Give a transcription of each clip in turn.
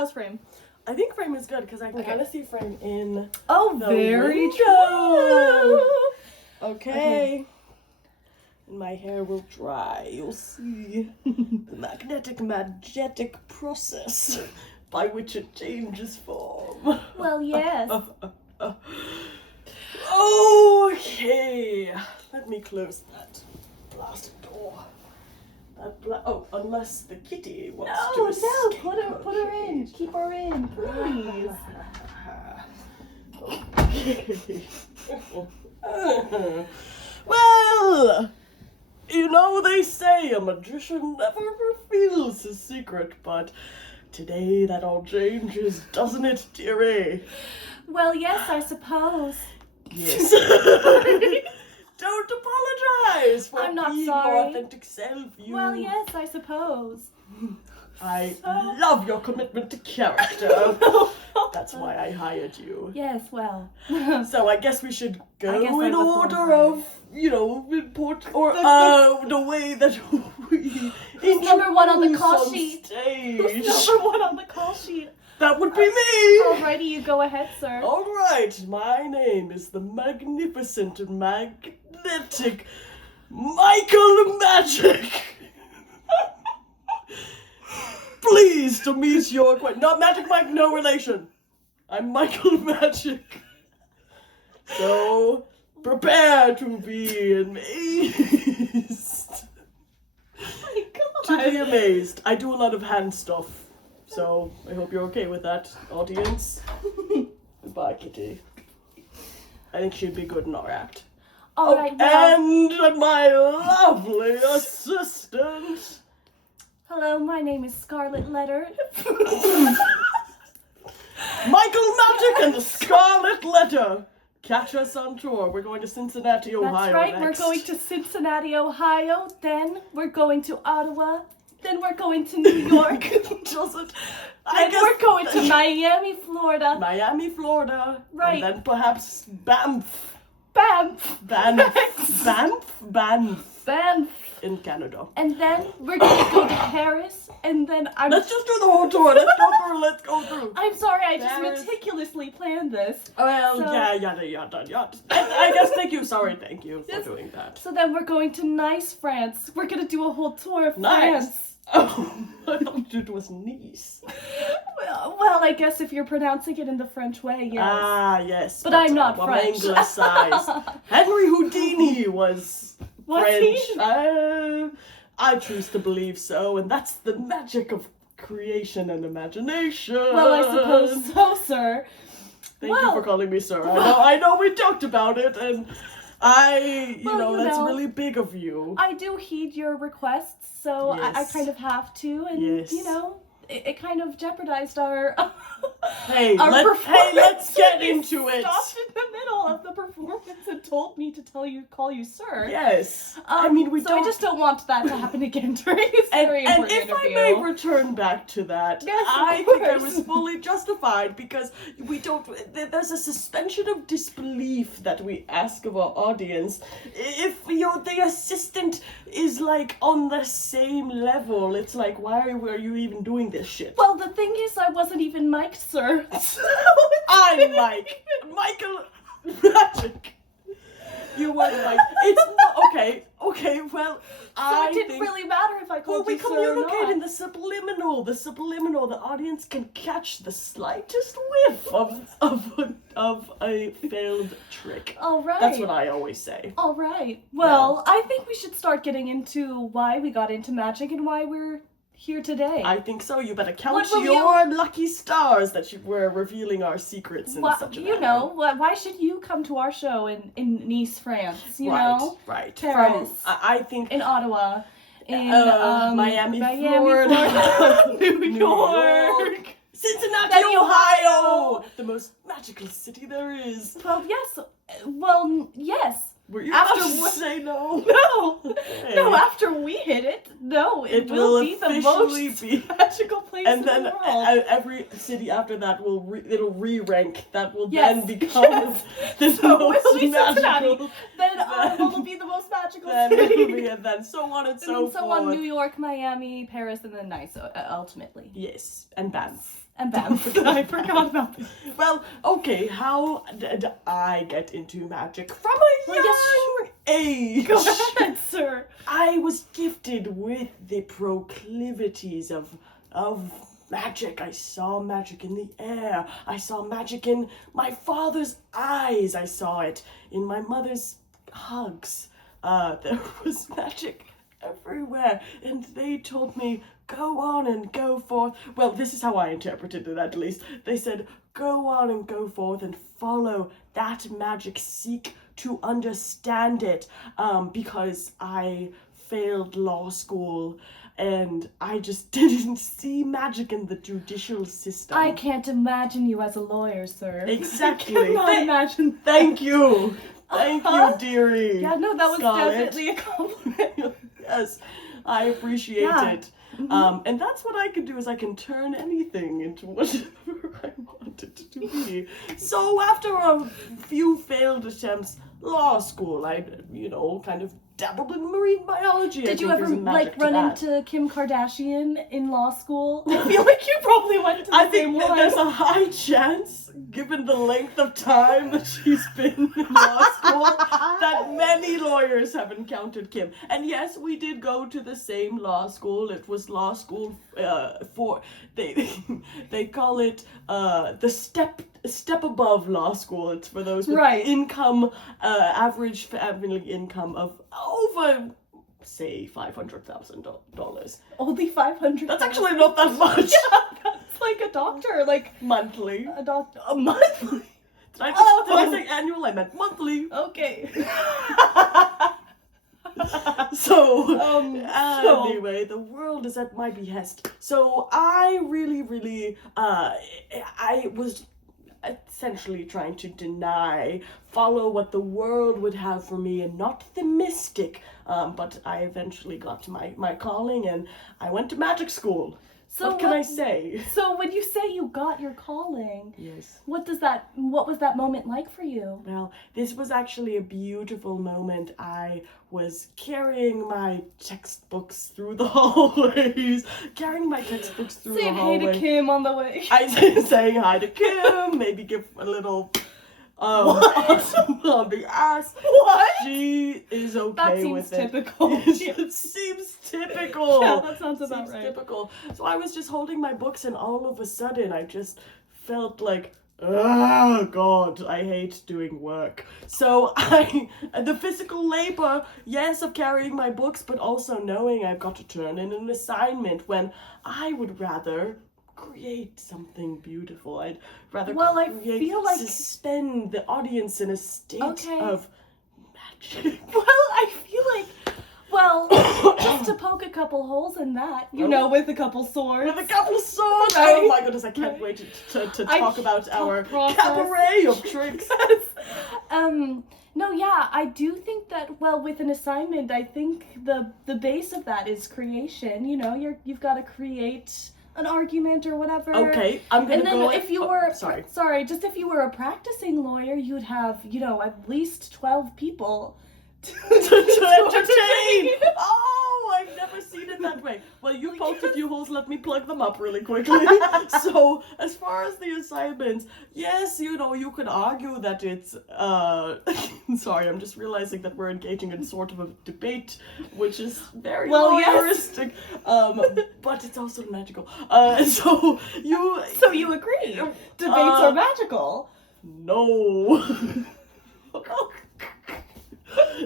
How's Frame? I think Frame is good because I can Okay. kind of see Frame in Oh, the very window. true. Okay. And my hair will dry. You'll see the magetic process by which it changes form. Well, yes. Okay. Let me close that blasted door. Unless the kitty wants to escape. Put her in. Keep her in, please. Okay. Well, you know, they say a magician never reveals his secret, but today that all changes, doesn't it, dearie? Well, yes, I suppose. Yes. Don't apologize for I'm not being sorry. your authentic self. Well, yes, I suppose. I love your commitment to character. That's why I hired you. Yes, well. So I guess we should go I guess I in was the order one. of, important, or the way that we Who's number one on the call introduce on sheet? stage. Who's number one on the call sheet? That would be me. Alrighty, you go ahead, sir. All right, my name is the magnificent and magnetic Michael Magic. Pleased to meet your not Magic Mike, no relation. I'm Michael Magic. So prepare to be amazed. Oh my To be God. amazed. I do a lot of hand stuff, so I hope you're okay with that, audience. Goodbye, Kitty. I think she'd be good in our act. Alright, well. And my lovely assistant. Hello, my name is Scarlet Letter. Michael Magic and the Scarlet Letter. Catch us on tour. We're going to Cincinnati, Ohio. That's right, next. we're going to Cincinnati, Ohio, then we're going to Ottawa, then we're going to New York, Doesn't. then we're going to Miami, Florida, Miami, Florida. Right. And then perhaps Banff. Banff, Banff. Next. Banff. Banff, In Canada. and then we're going to go to Paris, and then Let's just do the whole tour. Let's go through. I'm sorry, I just Paris. meticulously planned this. Well, So- yada. I guess thank you for Yes. doing that. So then we're going to Nice, France. We're gonna do a whole tour of Nice. France. Oh, I thought it was Nice. Well, I guess if you're pronouncing it in the French way, yes. Ah, yes. But I'm not I'm French. Anglicized. Henry Houdini was Was French. he? I choose to believe so, and that's the magic of creation and imagination. Well, I suppose so, sir. Thank you for calling me sir. I know we talked about it, and that's know. really big of you. I do heed your requests, so I Yes. kind of have to, and Yes. it kind of jeopardized our Hey, our let's performance. get You into it. Stopped in the middle of the performance and told me to call you sir. Yes. So don't. I just don't want that to happen again during this very And important if interview. I may return back to that, Yes, of I think I course. was fully justified because there's a suspension of disbelief that we ask of our audience. If the assistant is like on the same level, it's like, why were you even doing this shit? Well, the thing is, I wasn't even mic'd, sir. I'm Mike. Michael Magic. You were like, it's not, okay, well, So it didn't think, really matter if I well, called we you sir or communicate not. in the subliminal, the audience can catch the slightest whiff of a failed trick. All right. That's what I always say. All right. Well, I think we should start getting into why we got into magic and why we're here today. I think so. You better count What will your lucky stars that we're revealing our secrets in such a manner. why should you come to our show in Nice, France? You right, know, right. Paris. I think in Ottawa, in Miami, Florida, New New York. Cincinnati, Ohio, the most magical city there is. Well, yes. Well, yes. Were you After about to what- say no? No. Okay. No, after we hit it, no, it will be the officially most be. magical place And in then the world. every city after that it'll re-rank. That will Yes, then become yes. the So most it'll be Cincinnati. magical. Then Ottawa will be the most magical Then city. it'll be, and then so on and And so then so forth. on, New York, Miami, Paris, and then Nice, ultimately. Yes, and Banff. And Bam. I forgot about this. Well, okay, how did I get into magic? From a Well, young age. Go ahead, sir. I was gifted with the proclivities of magic. I saw magic in the air. I saw magic in my father's eyes. I saw it in my mother's hugs. There was magic everywhere, and they told me, go on and go forth. Well, this is how I interpreted it, at least. They said, go on and go forth and follow that magic, seek to understand it, because I failed law school and I just didn't see magic in the judicial system. I can't imagine you as a lawyer, sir. Exactly. I cannot imagine. Thank you. Thank Uh-huh. you, dearly. Yeah, no, that was Scarlett. definitely a compliment. Yes, I appreciate Yeah. it. And that's what I can do, is I can turn anything into whatever I want it to be. So after a few failed attempts, law school, I, kind of dabbled in marine biology. Did I you think ever there's a magic to run that. into Kim Kardashian in law school? I feel like you probably went to the I same think that one. there's a high chance, given the length of time that she's been in law school, that many lawyers have encountered Kim. And yes, we did go to the same law school. It was law school for they call it the step above law school. It's for those with Right. income, average family income of over, say, $500,000. Only 500. That's actually not that much. That's like a doctor, like Monthly. a doctor, a monthly. Did I say annual? I meant monthly. Okay. So, so- anyway, the world is at my behest. So I really, I was essentially trying to follow what the world would have for me and not the mystic. But I eventually got to my calling and I went to magic school. So what can I say? So when you say you got your calling, Yes. what was that moment like for you? Well, this was actually a beautiful moment. I was carrying my textbooks through the hallways. Saying hey to Kim on the way. I saying hi to Kim, maybe give a little on the ass. What? She is okay That seems with typical. it. It seems typical. Yeah, that sounds about Seems right. typical. So I was just holding my books and all of a sudden I just felt like, oh God, I hate doing work. So the physical labor, yes, of carrying my books, but also knowing I've got to turn in an assignment when I would rather create something beautiful. I'd rather Well, I create, feel like- suspend the audience in a state Okay. of magic. Well, I feel like, just to poke a couple holes in that, with a couple swords. With a couple of swords. Right. Oh my goodness, I can't Right. wait to I talk about our process. cabaret of tricks. No, yeah, I do think that, with an assignment, I think the base of that is creation. You've got to create an argument or whatever. Okay, I'm gonna And then go. if you were, sorry. just if you were a practicing lawyer, you'd have, at least 12 people to entertain. Oh, I've never seen it that way. Well, you poked a few holes. Let me plug them up really quickly. So, as far as the assignments, yes, you could argue that it's. Sorry, I'm just realizing that we're engaging in sort of a debate, which is very voyeuristic. But it's also magical. So you agree? Debates are magical. No.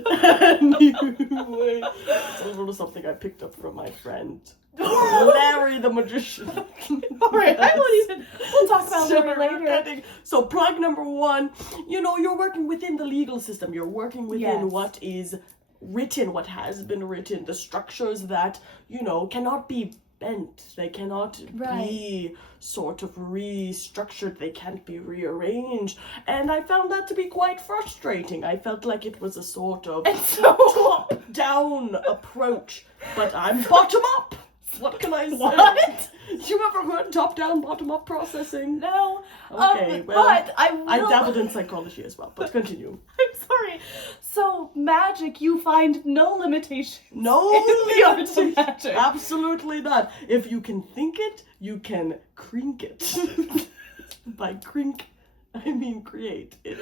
Anyway, it's a little something I picked up from my friend Larry the magician. Alright, I won't even. We'll talk about Larry later. So plug number one, you're working within the legal system. You're working within Yes. what is written, what has been written, the structures that, cannot be bent. They cannot be sort of restructured. They can't be rearranged. And I found that to be quite frustrating. I felt like it was a sort of top-down approach, but I'm bottom-up. What can I say? What? You ever heard top-down, bottom-up processing? No. Okay, well, but I will. I dabbled in psychology as well, but continue. I'm sorry. So magic, you find no limitation. No in the art of limitations. magic. Absolutely not. If you can think it, you can crink it. By crink, I mean create it.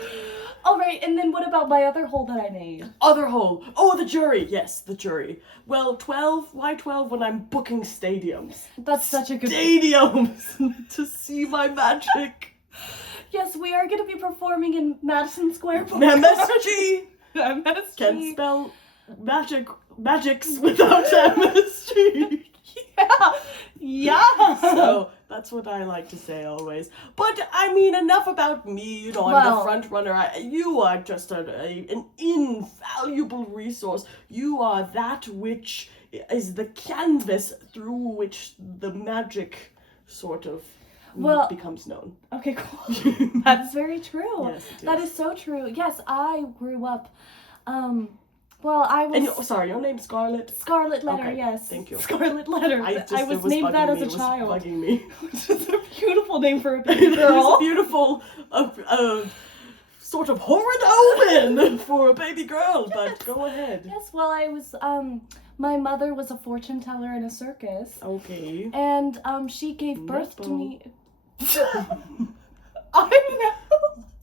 All right, and then what about my other hole that I made? Other hole. Oh, the jury. Yes, the jury. Well, 12. Why 12 when I'm booking stadiums? That's such a good. Stadiums to see my magic. Yes, we are going to be performing in Madison Square Park. MSG. MSG. Can't spell magics without MSG. Yeah. Yeah. So that's what I like to say always. But I mean, enough about me. You know, I'm Well- the front runner. You are just an invaluable resource. You are that which is the canvas through which the magic sort of Well- becomes known. Okay, cool. That's very true. Yes, it That is. is so true. Yes, I grew up. Well, I was And sorry, your name's Scarlet. Scarlet Letter. Okay, yes, thank you. Scarlet Letter. It was named bugging that as me, a it was child. bugging me. Which is a beautiful name for a It baby was a girl. beautiful, sort of horrid omen for a baby girl. But go ahead. Yes. Well, I was. My mother was a fortune teller in a circus, Okay. and she gave birth to Nepo. me. I'm now.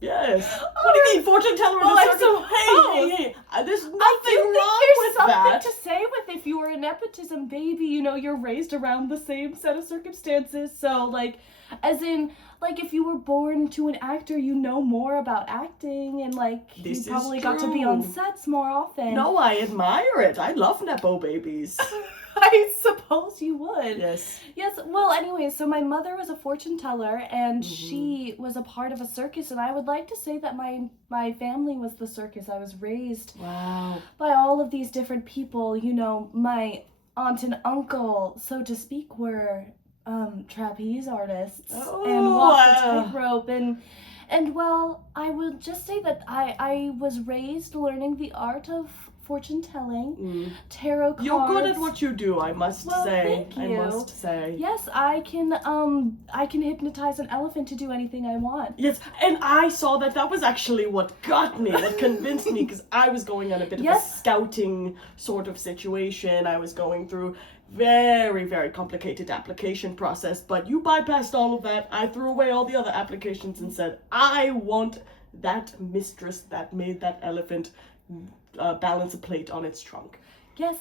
Yes. What do you mean, fortune teller in Well, a I circus? suppose. Hey. There's nothing I do think wrong there's with something that. to say with if you were a nepotism baby, you know, you're raised around the same set of circumstances. So, like, as in, like, if you were born to an actor, you know more about acting, and, like, This is you probably got to be on true. sets more often. No, I admire it. I love Nepo babies. I suppose you would. Yes. Yes, well, anyway, so my mother was a fortune teller, and Mm-hmm. she was a part of a circus, and I would like to say that my family was the circus. I was raised Wow. by all of these different people. You know, my aunt and uncle, so to speak, were trapeze artists and Oh, walked the tightrope, and well, I would just say that I was raised learning the art of fortune telling, tarot cards. You're good at what you do, I must Well, say. thank I you. must say. Yes, I can hypnotize an elephant to do anything I want. Yes, and I saw that was actually what got me, what convinced me, because I was going on a bit of a Yes. scouting sort of situation. I was going through very, very complicated application process, but you bypassed all of that. I threw away all the other applications and said, I want that mistress that made that elephant balance a plate on its trunk. Yes.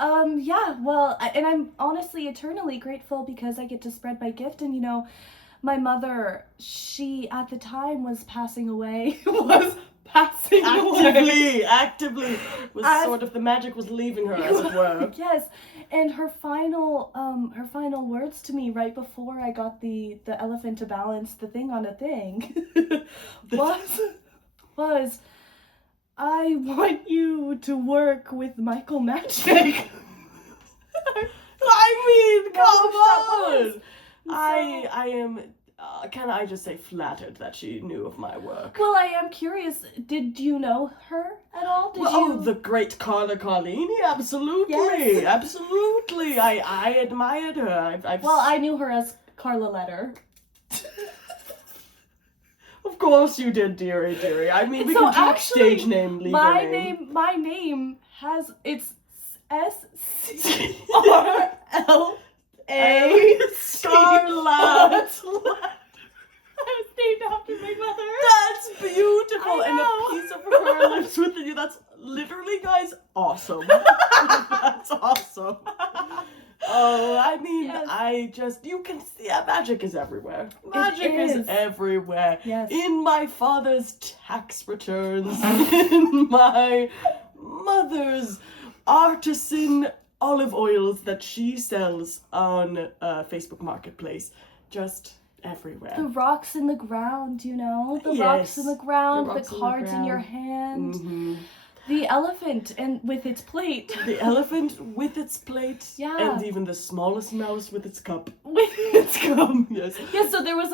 Yeah, well, and I'm honestly eternally grateful because I get to spread my gift, and you know, my mother, she at the time was passing away, Actively was sort of, the magic was leaving her, as it were. Yes, and her final words to me right before I got the elephant to balance the thing on a thing was I want you to work with Michael Magic. I mean, come Well, on! so- I am, can I just say, flattered that she knew of my work. Well, I am curious. Did you know her at all? Did Oh, you? the great Carla Carlini, absolutely, Yes. absolutely. I admired her. I've Well, I knew her as Carla Letter. Of course you did, dearie. I mean, we So can talk actually, stage name, legal my name. my name has it's SCRLA. Scarlet. I was named after my mother. That's beautiful, I and know. a piece of her lips with you. That's literally, guys, awesome. That's awesome. Oh, I mean, Yes. you can see, magic is everywhere. Magic is. is everywhere. Yes. In my father's tax returns, in my mother's artisan olive oils that she sells on Facebook Marketplace. Just everywhere. The rocks in the ground, you know? The rocks Yes, in the ground, the the rocks in the cards in your ground. hand. Mhm. The elephant and with its plate. The elephant with its plate, Yeah. and even the smallest mouse with its cup. With its gum. Yes. Yeah, so there was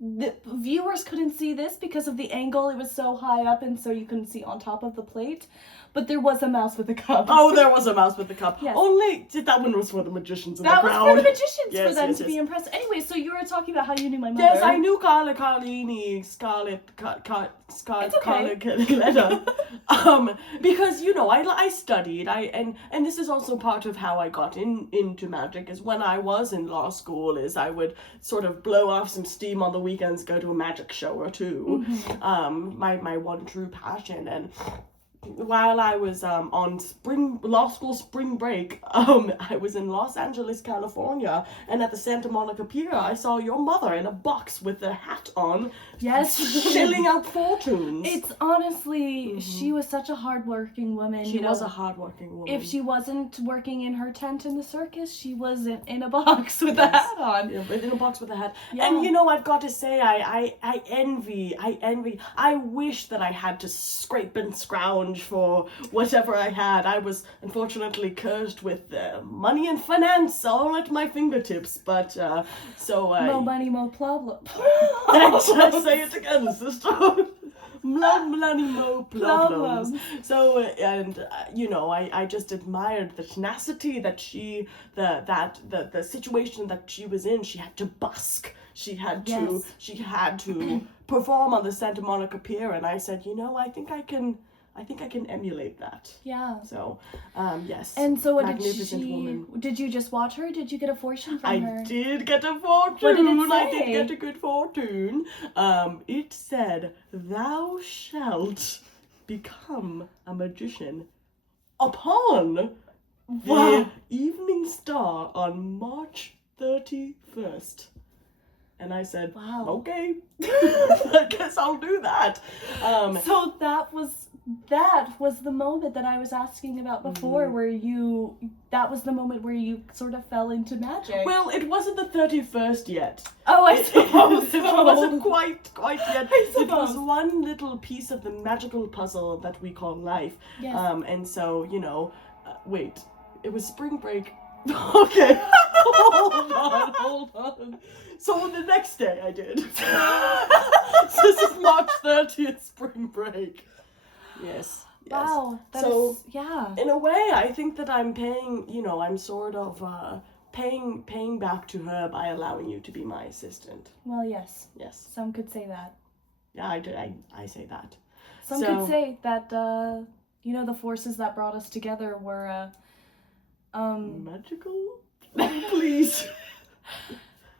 the viewers couldn't see this because of the angle. It was so high up, and so you couldn't see on top of the plate. But there was a mouse with a cup. Oh, there was a mouse with the cup. Yes. Only that one was for the magicians in That the was crowd. for the magicians, Yes, for them yes, to yes. be impressed. Anyway, so you were talking about how you knew my mother. Yes, I knew Carla Carlini, Scarlett, It's okay. Carla Carletta. Because I studied. And this is also part of how I got into magic. Is when I was in law school, is I would sort of blow off some steam on the weekends, go to a magic show or two. My one true passion. And while I was on law school spring break, I was in Los Angeles, California, and at the Santa Monica Pier, I saw your mother in a box with a hat on, Yes. shilling out fortunes. It's honestly, she was such a hardworking woman. She was a hardworking woman. If she wasn't working in her tent in the circus, she was in a box with a hat on. Yeah, but in a box with a hat. Yeah. And I've got to say, I envy. I wish that I had to scrape and scrounge for whatever I had. I was unfortunately cursed with money and finance all at my fingertips, but Mo money, mo problem. Say it again, sister. Money, mo problems. So, I just admired the tenacity that the situation that she was in. She had to busk. She had to perform on the Santa Monica Pier, and I said, I think I can emulate that. Yeah. So, yes. And so what magnificent woman. Did you just watch her? Did you get a fortune from I her? did get a fortune. What did it I say? did get a good fortune. It said, "Thou shalt become a magician upon the evening star on March 31st." And I said, Wow. "Okay, I guess I'll do that." So that was the moment that I was asking about before, that was the moment where you sort of fell into magic. Well, it wasn't the 31st yet. Oh, I suppose It so. wasn't quite yet. I It was suppose. one little piece of the magical puzzle that we call life. Yes. And so, wait, it was spring break. Okay. Hold on. So the next day I did. So this is March 30th, spring break. Yes. Wow. So, yeah. in a way, I think that I'm paying, I'm sort of paying back to her by allowing you to be my assistant. Well, yes. Yes. Some could say that. Yeah, I say that. Some could say that, the forces that brought us together were, magical? Please.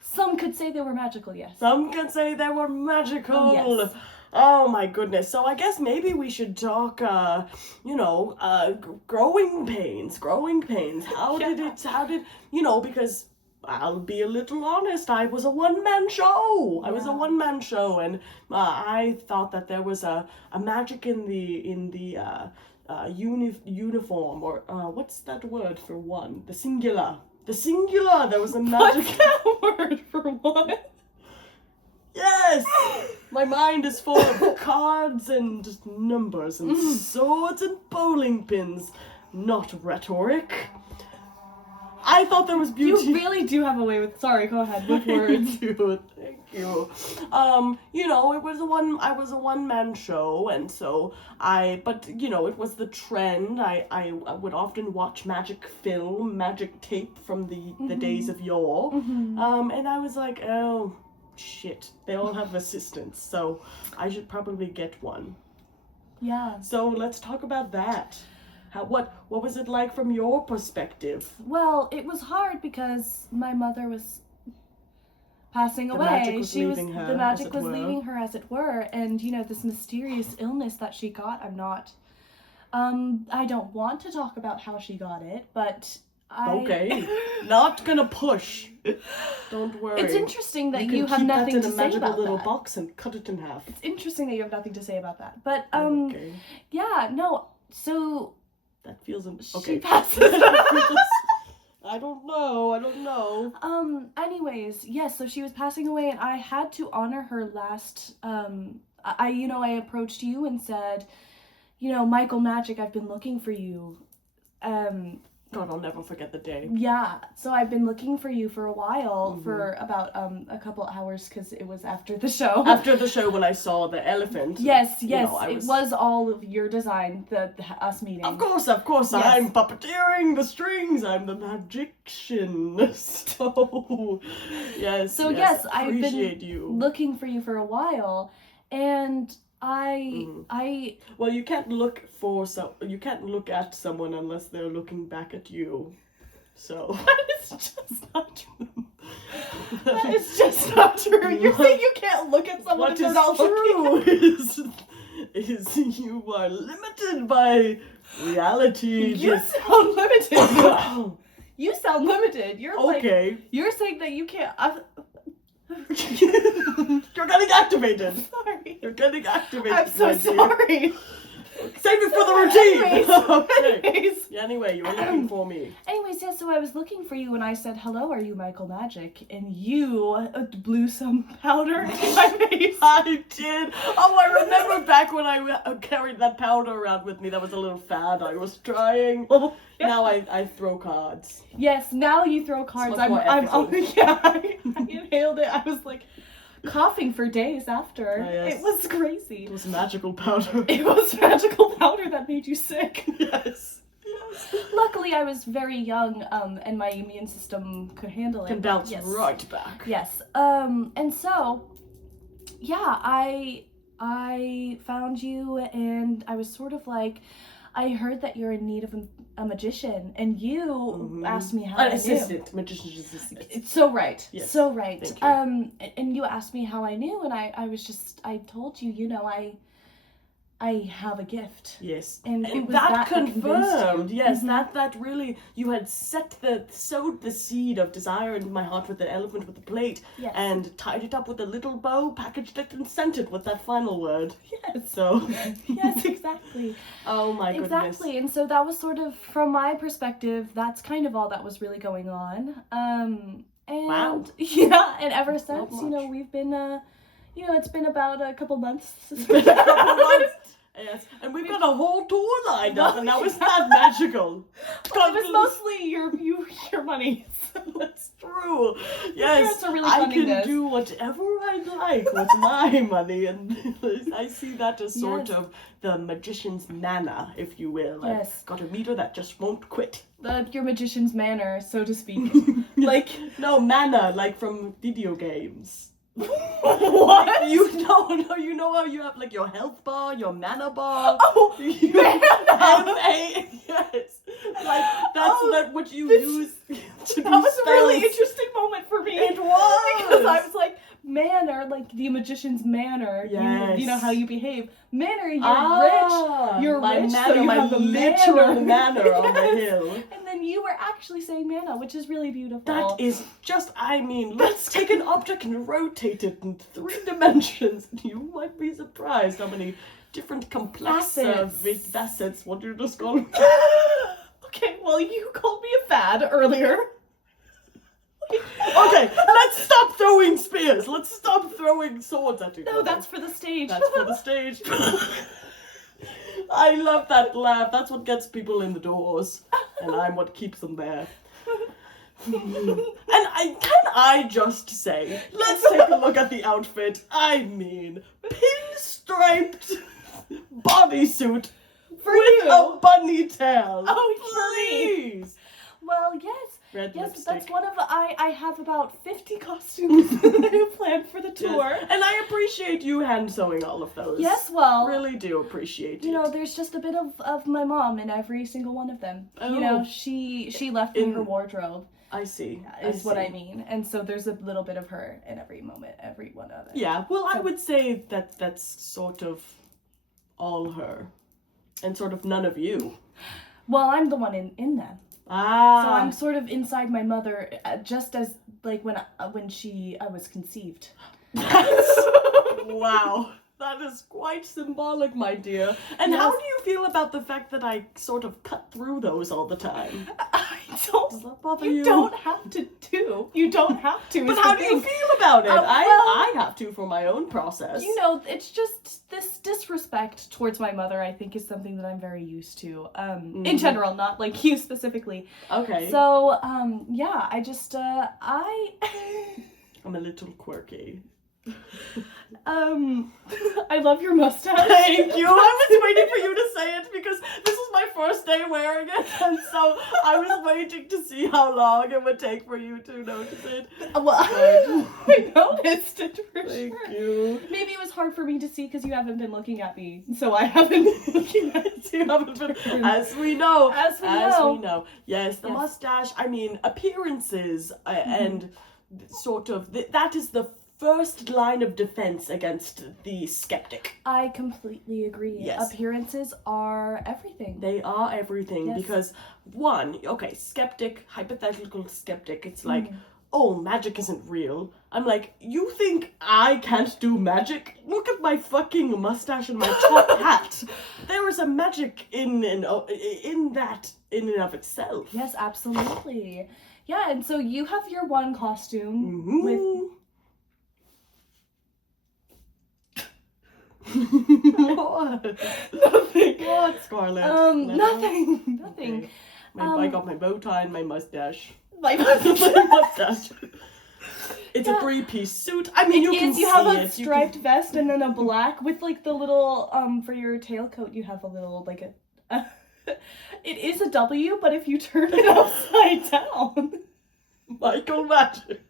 Some could say they were magical, yes. Some can say they were magical. Oh, yes. Oh my goodness. So I guess maybe we should talk, growing pains. How did, because I'll be a little honest, I was a one-man show. I was a one-man show, and I thought that there was a magic in the uniform, or what's that word for one? The singular. There was a magic. What's that word for what? Yes! My mind is full of cards and numbers and swords and bowling pins, not rhetoric. I thought there was beauty. You really do have a way with. Sorry, go ahead with words. Thank you. I was a one-man show, and so it was the trend. I would often watch magic tape from the days of yore. And I was like, oh shit, they all have assistants, so I should probably get one. Yeah. So let's talk about that. What was it like from your perspective? Well, it was hard because my mother was passing The away. magic was leaving her, the magic as it was were. leaving her, as it were, and this mysterious illness that she got. I don't want to talk about how she got it, but Okay, not gonna push. Don't worry. It's interesting that you you can have keep nothing that to in a say magical about little that. box and cut it in half. It's interesting that you have nothing to say about that, but Okay. yeah, no. So That feels she okay. passes. I don't know. Anyways, yes, so she was passing away, and I had to honor her last, I approached you and said, Michael Magic, I've been looking for you. God, I'll never forget the day. Yeah, so I've been looking for you for a while, for about a couple hours, because it was after the show. After the show, when I saw the elephant. Yes, you know, it was all of your design, us meeting. Of course, yes. I'm puppeteering the strings. I'm the magician. So, yes. So yes, I've appreciate been you. looking for you for a while, and I Well, you can't look at someone unless they're looking back at you. So that is just not true. That is just not true. You're saying you can't look at someone what if is they're not looking. true is you are limited by reality. You sound limited. You sound limited. You're Okay. you're saying that you can't. You're getting activated. Sorry. You're getting activated. I'm so my dear. sorry. Save it for the routine. Okay. Anyways. Yeah, anyway, you were looking for me. Anyways, yeah, so I was looking for you and I said, hello, are you Michael Magic? And you blew some powder in my face. I did. Oh, I remember back when I carried that powder around with me. That was a little fad I was trying. Oh, yeah. Now I throw cards. Yes, now you throw cards. much more I inhaled it. I was like coughing for days after. Oh, yes. It was crazy. It was magical powder. It was magical powder that made you sick. Yes. Luckily, I was very young, and my immune system could handle it. Can bounce Yes. right back. Yes. And so, yeah, I found you, and I was sort of like, I heard that you're in need of a magician, and you asked me how I knew. Assistant, magician's assistant. It's so right. Yes. So right. Thank you. And you asked me how I knew, and I told you, I have a gift. Yes. And it was that that convinced confirmed. you. Yes, Mhm. that really, you had sowed the seed of desire into my heart with the elephant with the plate, Yes. and tied it up with a little bow, packaged it, and sent it with that final word. Yes. So. Yes, exactly. Oh my goodness. Exactly. And so that was sort of, from my perspective, that's kind of all that was really going on. And Wow. yeah, and ever since, much. we've been it's been about a couple months. It's been a couple months. Yes, and we've got a whole tour lined up, and now isn't that magical? Well, it was mostly your money. That's true. Yes, parents are really I funding can this. do whatever I like with my money, and I see that as sort Yes. of the magician's manna, if you will. Yes. I've got a meter that just won't quit. Your magician's manner, so to speak. Like, No, manna, like from video games. what? You know how you have like your health bar, your mana bar. Oh, M-A, yes. Like that's what you use to do That was a really spells. interesting moment for me. It was. Because I was like, manner, like the magician's manner. Yes. You know how you behave. Manner, you're rich. You're my rich, manor, so you my have a literal manor. manor on the Yes. hill. And then you were actually saying mana, which is really beautiful. That is just, let's take an object and rotate it in 3 dimensions. You might be surprised how many different complex facets, what you just call them. Okay, well, you called me a fad earlier. Okay, let's stop throwing spears. Let's stop throwing swords at each other. No, that's for the stage. That's for the stage. I love that laugh. That's what gets people in the doors, and I'm what keeps them there. And I just say, let's take a look at the outfit. I mean, pinstriped bodysuit For with you. a bunny tail. Oh, for me. Please. Well, yes. Red Yes, lipstick. that's one of I have about 50 costumes that I planned for the tour. Yes. And I appreciate you hand sewing all of those. Yes, well, Really do appreciate it. there's just a bit of my mom in every single one of them. Oh. She left me her wardrobe, I see. is what I mean. And so there's a little bit of her in every moment, every one of it. Yeah, well, I So- would say that that's sort of all her, and sort of none of you. Well, I'm the one in them. Ah. So I'm sort of inside my mother, just as like when I was conceived. Wow. That is quite symbolic, my dear. And Yes. how do you feel about the fact that I sort of cut through those all the time? I don't. Does that bother You you? don't have to do You don't have to. But is how the do you thing. feel about it? Well- I have to for my own process. You know, it's just this disrespect towards my mother, I think, is something that I'm very used to. In general, not like you specifically. Okay. So, yeah, I just, I'm a little quirky. I love your mustache. Thank you. I was waiting for you to say it because this is my first day wearing it, and so I was waiting to see how long it would take for you to notice it. Well, I noticed it for Thank sure. you. Maybe it was hard for me to see because you haven't been looking at me, so I haven't been looking at you. As we know. As we know. Yes, the Yes. mustache, I mean, appearances and sort of, that is the first line of defense against the skeptic. I completely agree. Yes. Appearances are everything. They are everything Yes. because, one, okay, skeptic, hypothetical skeptic, it's like, oh, magic isn't real. I'm like, you think I can't do magic? Look at my fucking mustache and my top hat. There is a magic in that in and of itself. Yes, absolutely. Yeah, and so you have your one costume Mhm. with. What? Nothing. What, Scarlett? Nothing. Okay. I got my bow tie and my mustache. My My mustache. It's a Yeah. three-piece suit. I mean, you can see you have a it. You striped vest and then a black with like the little for your tailcoat you have a little like a it is a W, but if you turn it upside down. Michael Magic.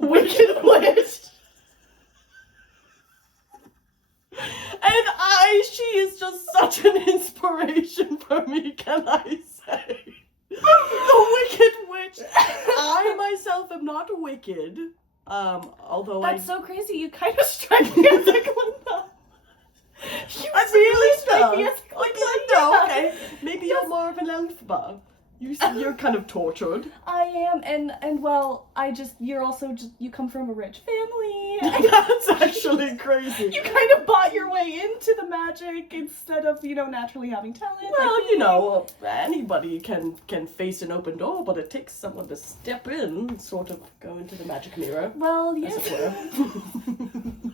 Wicked Witch. And she is just such an inspiration for me, can I say? The Wicked Witch. I myself am not wicked. Although That's so crazy. You kind of strike me as a Glinda. You I really strike me as a Like, Glinda. no, Yeah. okay. Maybe you're more of an elphaba. You're kind of tortured. I am, and well, you're also just, you come from a rich family. That's actually crazy. You kind of bought your way into the magic instead of, naturally having talent. I Well, think. anybody can face an open door, but it takes someone to step in and sort of go into the magic mirror, Well, as yes. it were.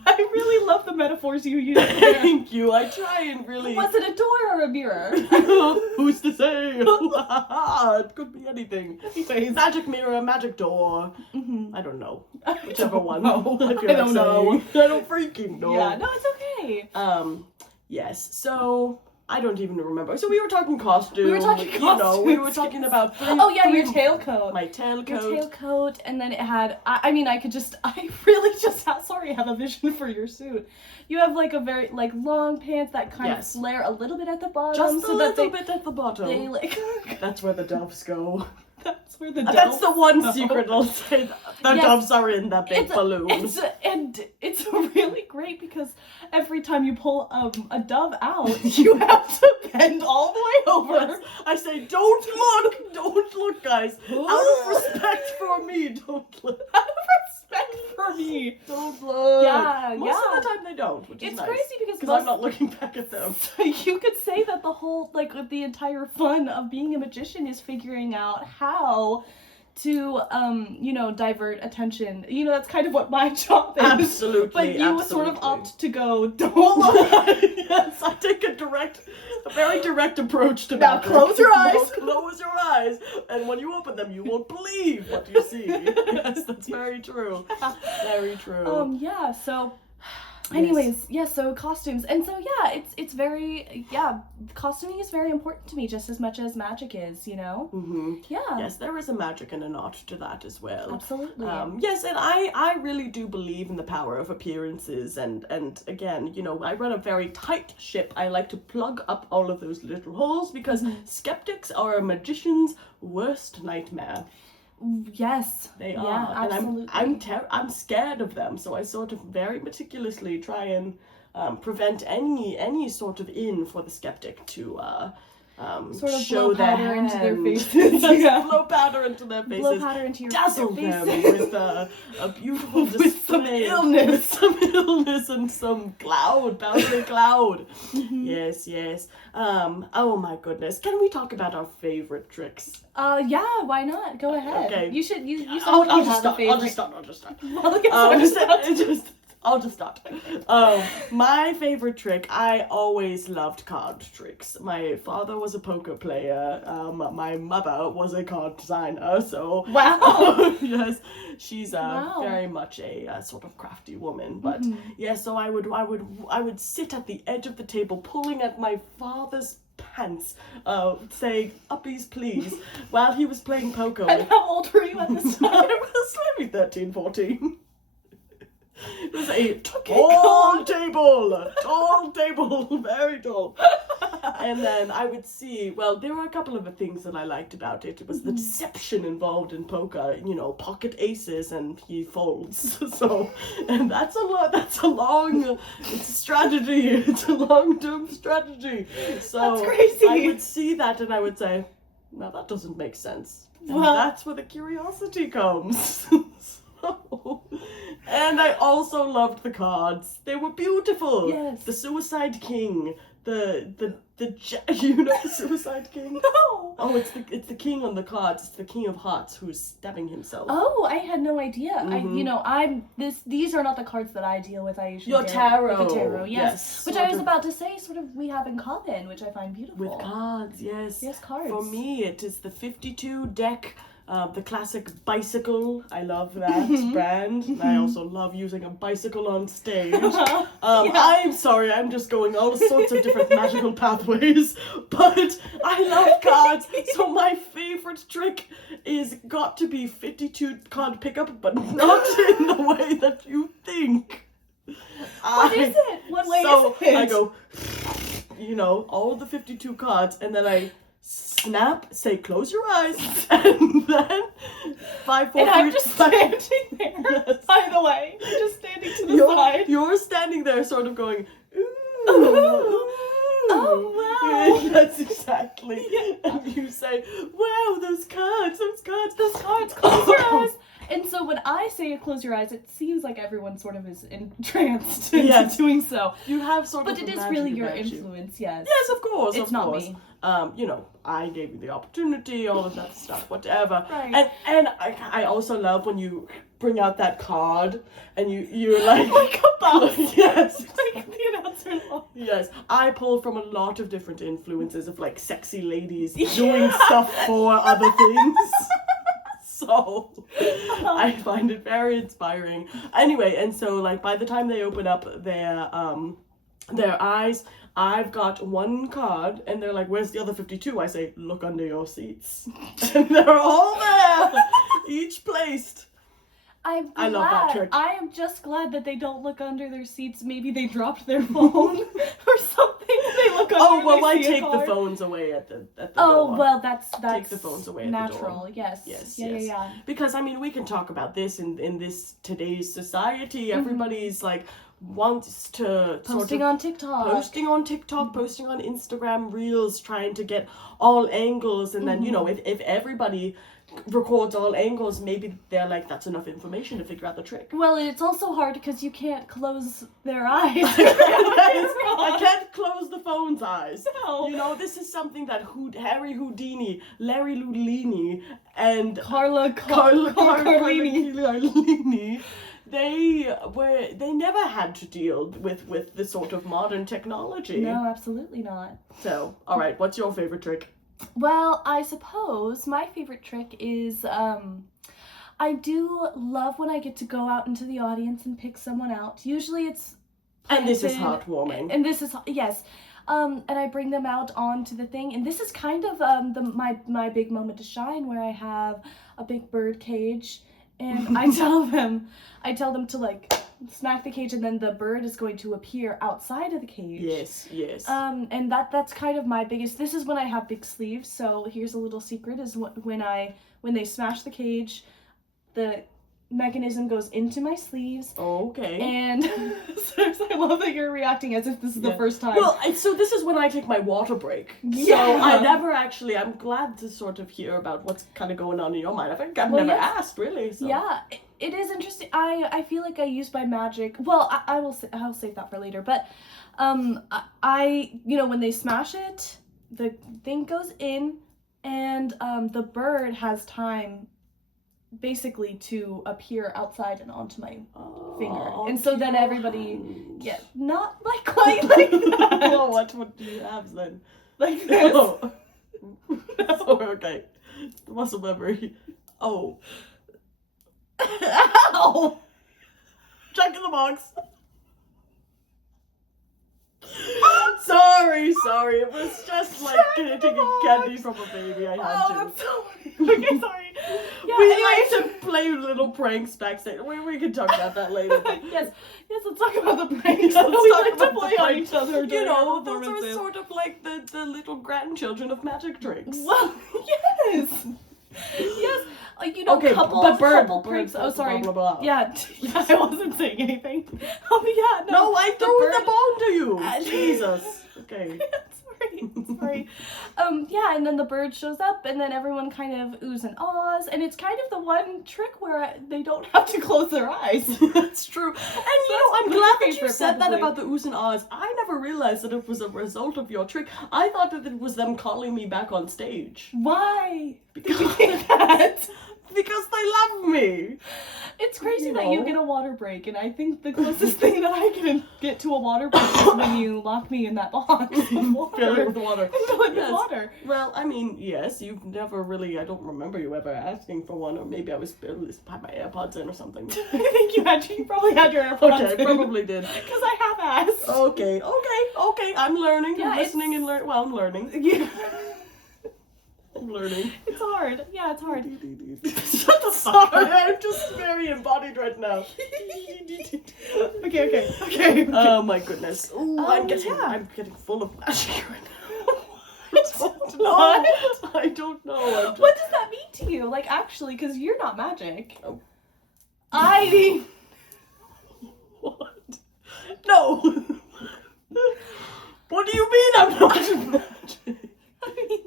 I really love the metaphors you use there. Thank you. I try and really. Was it a door or a mirror? Who's to say? It could be anything. Anyways. Magic mirror, magic door. Mhm. I don't know. I Whichever don't one. know. I, feel I like don't know. saying. I don't freaking know. Yeah, no, it's okay. Yes. So I don't even remember. So we were talking costume. We were talking we were costumes, talking yes. about. Oh yeah, your tailcoat. My tailcoat. Your tailcoat, and then it had. I really just have. Sorry, I have a vision for your suit. You have like a very long pants that kind Yes. of flare a little bit at the bottom, Just a so that little bit at the bottom. they like. That's where the doves go. That's where the. That's the one doves secret go. I'll say. The Yes. doves are in that big balloon. It's really great because every time you pull a dove out, you have to bend all the way over. Yes. I say, don't look, guys. Out of respect for me, don't look. Out of respect for me. Don't look. Yeah, Most yeah. of the time they don't, which is It's nice. crazy because Because I'm not looking back at them. you could say that the whole the entire fun of being a magician is figuring out how to divert attention. That's kind of what my job is. Absolutely. But you absolutely. sort of opt to go, don't look. Yes, I take a very direct approach to Now magic. close your eyes. Close your eyes, and when you open them, you won't believe what you see. Yes, that's very true. Very true. Yeah, so Yes. anyways, yeah, so costumes. And so yeah, it's very costuming is very important to me just as much as magic is, Mm-hmm. Yeah. Yes, there is a magic and an art to that as well. Absolutely. Yes, and I really do believe in the power of appearances, and again, I run a very tight ship. I like to plug up all of those little holes because skeptics are a magician's worst nightmare. Yes. They Yeah, are, absolutely. and I'm scared of them. So I sort of very meticulously try and prevent any sort of in for the skeptic to Sort of show blow their powder into their hand. faces. Just Yeah. blow powder into their faces. Blow powder into your Dazzle their them faces. with a beautiful With some display. illness. With some illness and some cloud, powdery cloud. Mhm. Yes. Oh my goodness. Can we talk about our favorite tricks? Yeah, why not? Go ahead. Okay. You should. You said I'll you just have a start. favorite. I'll just start. Well, yes, I'll just start. My favorite trick, I always loved card tricks. My father was a poker player. My mother was a card designer, so Wow. yes, she's Wow. very much a sort of crafty woman. But Mhm. yeah, so I would sit at the edge of the table, pulling at my father's pants, saying "uppies, please," while he was playing poker. And how old were you at this time? I was maybe 13, 14. It was a tall table, very tall. And then I would see, well, there were a couple of things that I liked about it. It was the deception involved in poker, pocket aces and he folds. So, and that's a long, it's a strategy, it's a long-term strategy. So That's crazy. I would see that and I would say, no, that doesn't make sense. And Well- that's where the curiosity comes. And I also loved the cards. They were beautiful. Yes. The Suicide King. The Suicide King. No. Oh, it's the king on the cards. It's the King of Hearts who's stabbing himself. Oh, I had no idea. Mhm. These are not the cards that I deal with. I usually Your deal tarot. with the tarot, yes. Which sort I was of about to say, sort of we have in common, which I find beautiful. with cards. Yes. Yes, cards. For me, it is the 52 deck. The classic bicycle. I love that brand. I also love using a bicycle on stage. Yeah. I'm sorry, I'm just going all sorts of different magical pathways, but I love cards. So my favorite trick is got to be 52 card pickup, but not in the way that you think. What is it? What way So is it? I go, all the 52 cards, and then I snap, say close your eyes, and then 5, 4, And I'm 3, just 5. standing there. Yes. By the way, I'm just standing to the side. You're standing there sort of going, ooh. Ooh. Oh, wow. That's exactly. Yeah. And you say, wow, those cards. Close your eyes. And so when I say close your eyes, it seems like everyone sort of is entranced into Yes. doing so. You have sort But of it a is magic really your about you. influence, yes. Yes, of course. It's of not course. me. I gave you the opportunity, all of that stuff, whatever. Right. And I also love when you bring out that card and you're like Like a boss. Yes. Like the announcer law. Yes, I pull from a lot of different influences of like sexy ladies Yeah. doing stuff for other things. So I find it very inspiring. Anyway, and so like by the time they open up their eyes, I've got one card and they're like, where's the other 52? I say, look under your seats. And they're all there, each placed. I'm glad. I love that trick. I am just glad that they don't look under their seats. Maybe they dropped their phone or something. They look under. Oh, well, they I see a take the card. phones away at the Oh, door. well, that's the phones away at the natural. door. Yes. Yes, Yeah, yes. yeah. Because I mean, we can talk about this in this today's society. Mm-hmm. Everybody's like wants to Posting sort of on TikTok. posting on TikTok, posting on Instagram Reels, trying to get all angles, and then if everybody records all angles, maybe they're like, that's enough information to figure out the trick. Well, it's also hard because you can't close their eyes. I can't close the phone's eyes. No. This is something that Harry Houdini, Larry Ludlini, and Carla Carlini. Carlini. They never had to deal with this sort of modern technology. No, absolutely not. So, all right, what's your favorite trick? Well, I suppose my favorite trick is I do love when I get to go out into the audience and pick someone out. Usually it's And this is planted- heartwarming. And this is yes. And I bring them out onto the thing, and this is kind of my big moment to shine, where I have a big bird cage, and I tell them to like smack the cage, and then the bird is going to appear outside of the cage. Yes. And that's kind of my biggest. This is when I have big sleeves. So here's a little secret: is when they smash the cage, the mechanism goes into my sleeves. Okay. And I love that you're reacting as if this is the first time. Well, so this is when I take my water break. Yeah. So I never actually, I'm glad to sort of hear about what's kind of going on in your mind. I think I've never asked, really. So. Yeah, it is interesting. I feel like I use my magic. Well, I'll save that for later. But I when they smash it, the thing goes in, and the bird has time basically to appear outside and onto my finger. And so then everybody, not like quite like that. Well, what do you have then? Like this. Oh. Oh, okay. The muscle memory. Oh. Ow! Check in the box. Sorry. It was just like taking candy from a baby. I had to. I'm sorry. Okay, sorry. Yeah, We anyway. like to play little pranks backstage. We can talk about that later. But yes, let's talk about the pranks. Let's we talk like to about the play on pranks. each other. You know, those are performances. sort of like the little grandchildren of magic tricks. Well, yes. Yes. Okay, couple pranks. Oh, sorry. Blah, blah, blah. Yeah, I wasn't saying anything. Oh, yeah, No, I threw bird- the bone to you. Jesus. Okay. Sorry. Yeah, and then the bird shows up, and then everyone kind of oohs and ahs, and it's kind of the one trick where they don't have to close their eyes. That's true. And I'm my glad that you favorite, said that probably. about the oohs and ahs. I never realized that it was a result of your trick. I thought that it was them calling me back on stage. Why? Because, Did you think that? because they love me. It's crazy You that you know. get a water break, and I think the closest thing that I can get to a water break is when you lock me in that box of water. Fill it with water. Fill it with Yes. water. Well, I mean, yes, you've never really, I don't remember you ever asking for one, or maybe I was had my AirPods in or something. I think you probably had your AirPods Okay, I probably did. Because I have asked. Okay, I'm learning. Yeah, I'm listening and learning. Well, I'm learning. Yeah. I'm learning. It's hard. Yeah, it's hard. Shut the fuck up. I'm just very embodied right now. Okay. Oh my goodness. Ooh, I'm getting full of magic right now. I don't know. I'm just... What does that mean to you? Like, actually, because you're not magic. Oh. I... What? No. What do you mean I'm not magic?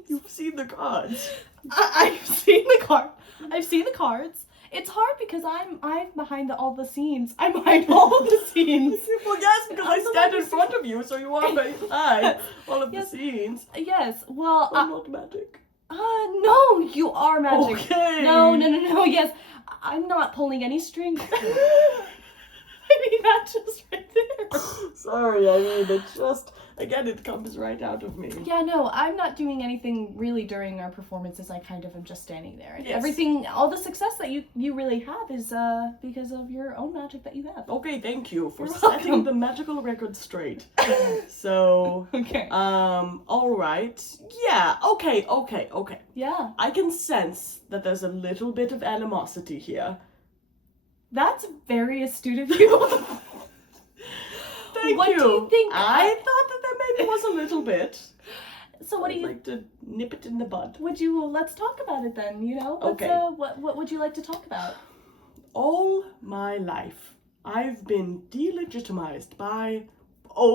You've seen the cards. I've seen the card. I've seen the cards. It's hard because I'm behind all the scenes. I'm behind all the scenes. Well, yes, because I stand in front of you, so you are behind all of Yes. the scenes. Yes. Well, I'm not magic. no, you are magic. Okay. No. Yes, I'm not pulling any strings. I mean, that's just right there. Sorry, I mean, it's just, again, it comes right out of me. Yeah, no, I'm not doing anything really during our performances. I kind of am just standing there. And Yes. everything, all the success that you really have is because of your own magic that you have. Okay, thank you for You're setting welcome. the magical record straight. So, Okay. alright. Yeah, okay. Yeah, I can sense that there's a little bit of animosity here. that's very astute of you. Thank What you. do you think? I thought that there maybe was a little bit. So what do I'd you? like to nip it in the bud. Let's talk about it then. What's, Okay. What would you like to talk about? All my life, I've been delegitimized by,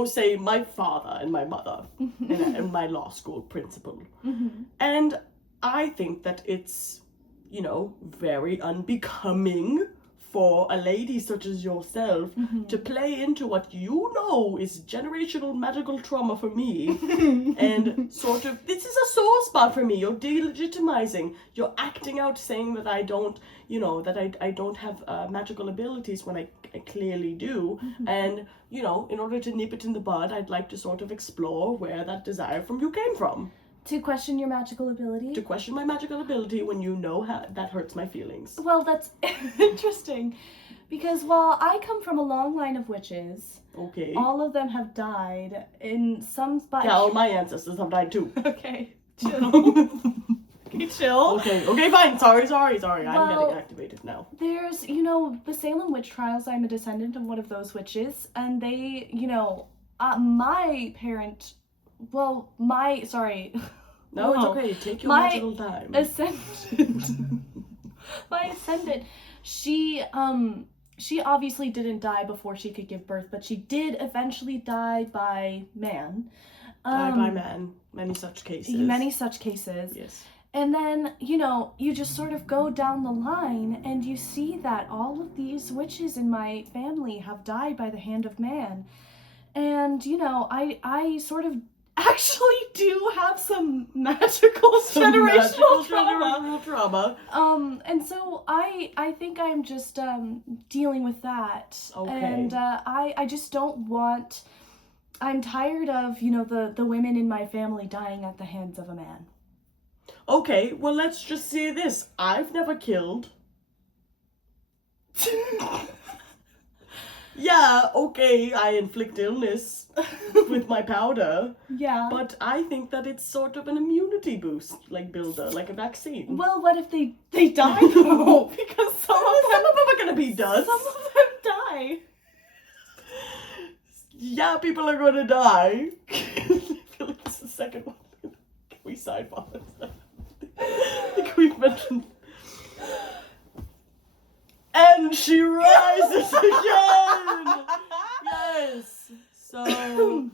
say, my father and my mother and my law school principal. Mm-hmm. And I think that it's, very unbecoming for a lady such as yourself to play into what you know is generational magical trauma for me and sort of, this is a sore spot for me. You're delegitimizing. You're acting out saying that I don't, that I don't have magical abilities when I clearly do. And, in order to nip it in the bud, I'd like to sort of explore where that desire from you came from. To question your magical ability? To question my magical ability when you know how that hurts my feelings. Well, that's interesting. Because while I come from a long line of witches, Okay. all of them have died in some spot. Yeah, all my ancestors have died too. Okay, chill. Okay, chill. Okay, fine. Sorry. I'm Well, getting activated now. There's, the Salem witch trials. I'm a descendant of one of those witches, and they, my parent. Well, sorry. No, it's Whoa. okay. Take your My magical time. Ascendant. My ascendant she obviously didn't die before she could give birth, but she did eventually die by man. By man. Many such cases. Many such cases. Yes. And then, you just sort of go down the line and you see that all of these witches in my family have died by the hand of man. And, I sort of actually do have some magical generational trauma. And so I think I'm just dealing with that. Okay. And I just don't want, I'm tired of, the women in my family dying at the hands of a man. Okay, well, let's just say this. I've never killed. Yeah, okay, I inflict illness with my powder. Yeah. But I think that it's sort of an immunity boost, like builder, like a vaccine. Well, what if they die though? Because some of them are gonna be dust. Some of them die. Yeah, people are gonna die. I feel like it's the second one. Can we sidebar this? I think we've mentioned. And she rises again! Yes! So,